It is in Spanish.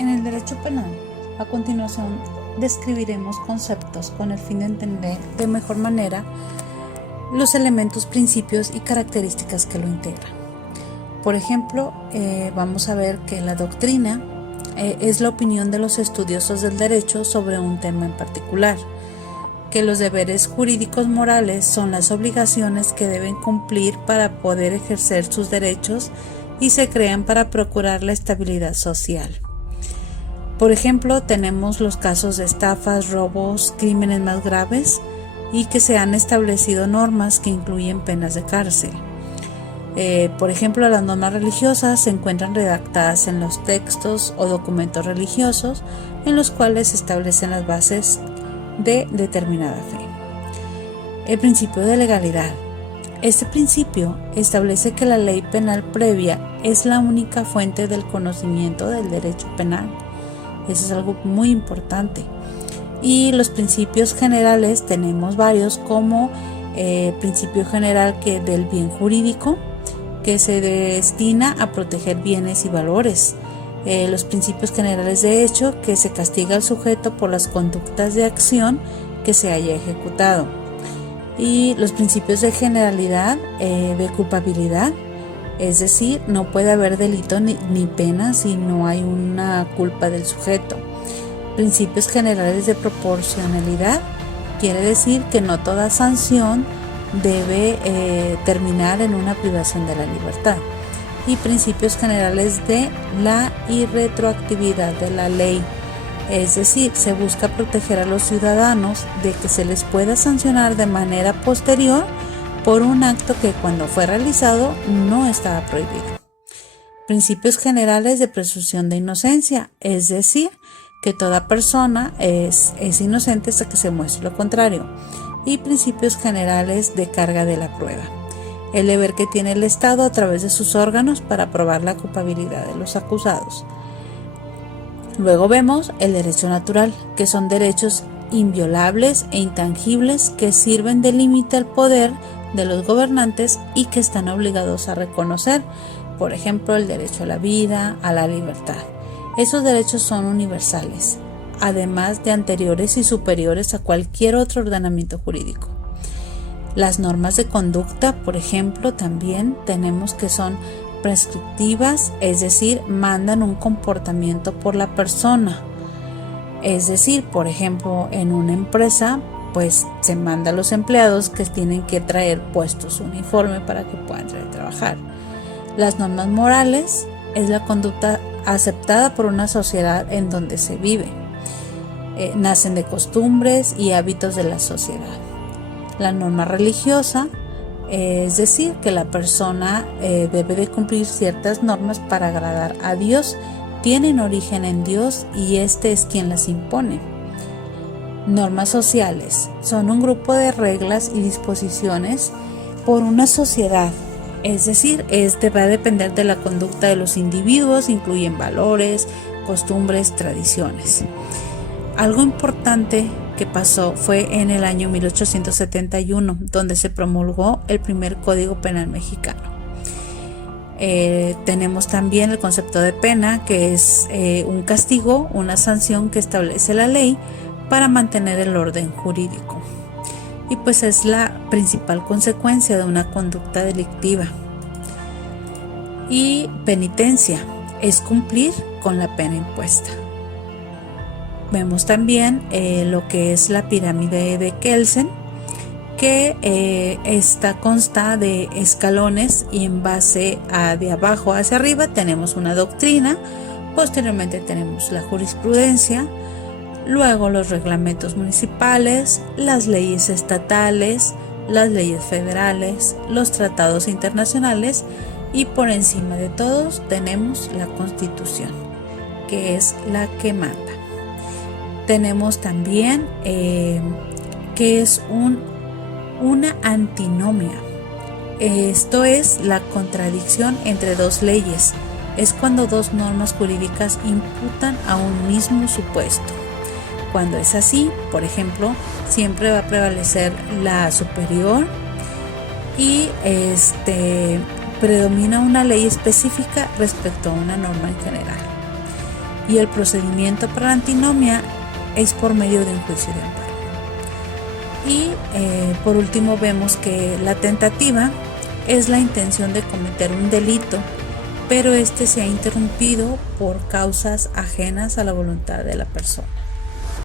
En el derecho penal, a continuación, describiremos conceptos con el fin de entender de mejor manera los elementos, principios y características que lo integran. Por ejemplo, vamos a ver que la doctrina es la opinión de los estudiosos del derecho sobre un tema en particular, que los deberes jurídicos morales son las obligaciones que deben cumplir para poder ejercer sus derechos y se crean para procurar la estabilidad social. Por ejemplo, tenemos los casos de estafas, robos, crímenes más graves y que se han establecido normas que incluyen penas de cárcel. Por ejemplo, las normas religiosas se encuentran redactadas en los textos o documentos religiosos en los cuales se establecen las bases de determinada fe. El principio de legalidad. Este principio establece que la ley penal previa es la única fuente del conocimiento del derecho penal. Eso es algo muy importante. Y los principios generales tenemos varios, como principio general del bien jurídico, que se destina a proteger bienes y valores. Los principios generales de hecho, que se castiga al sujeto por las conductas de acción que se haya ejecutado. Y los principios de generalidad, de culpabilidad, es decir, no puede haber delito ni pena si no hay una culpa del sujeto. Principios generales de proporcionalidad, quiere decir que no toda sanción debe terminar en una privación de la libertad. Y principios generales de la irretroactividad de la ley, es decir, se busca proteger a los ciudadanos de que se les pueda sancionar de manera posterior por un acto que cuando fue realizado no estaba prohibido. Principios generales de presunción de inocencia, es decir, que toda persona es inocente hasta que se muestre lo contrario. Y principios generales de carga de la prueba, el deber que tiene el Estado a través de sus órganos para probar la culpabilidad de los acusados. Luego vemos el derecho natural, que son derechos inviolables e intangibles que sirven de límite al poder de los gobernantes y que están obligados a reconocer, por ejemplo, el derecho a la vida, a la libertad. Esos derechos son universales, además de anteriores y superiores a cualquier otro ordenamiento jurídico. Las normas de conducta, por ejemplo, también tenemos que son prescriptivas, es decir, mandan un comportamiento por la persona. Es decir, por ejemplo, en una empresa, pues se manda a los empleados que tienen que traer puestos su uniforme para que puedan trabajar. Las normas morales es la conducta aceptada por una sociedad en donde se vive. Nacen de costumbres y hábitos de la sociedad. La norma religiosa, es decir, que la persona debe de cumplir ciertas normas para agradar a Dios, tienen origen en Dios y este es quien las impone. Normas sociales son un grupo de reglas y disposiciones por una sociedad, es decir, va a depender de la conducta de los individuos, incluyen valores, costumbres, tradiciones. Algo importante que pasó fue en el año 1871, donde se promulgó el primer Código Penal mexicano. Tenemos también el concepto de pena, que es un castigo, una sanción que establece la ley para mantener el orden jurídico. Y pues es la principal consecuencia de una conducta delictiva. Y penitencia es cumplir con la pena impuesta. Vemos también lo que es la pirámide de Kelsen, que esta consta de escalones y en base de abajo hacia arriba tenemos una doctrina, posteriormente tenemos la jurisprudencia, luego los reglamentos municipales, las leyes estatales, las leyes federales, los tratados internacionales y por encima de todos tenemos la Constitución, que es la que manda. Tenemos también que es una antinomia. Esto es la contradicción entre dos leyes. Es cuando dos normas jurídicas imputan a un mismo supuesto. Cuando es así, por ejemplo, siempre va a prevalecer la superior y predomina una ley específica respecto a una norma en general. y el procedimiento para la antinomia es por medio de un juicio de amparo. Y por último vemos que la tentativa es la intención de cometer un delito, pero este se ha interrumpido por causas ajenas a la voluntad de la persona.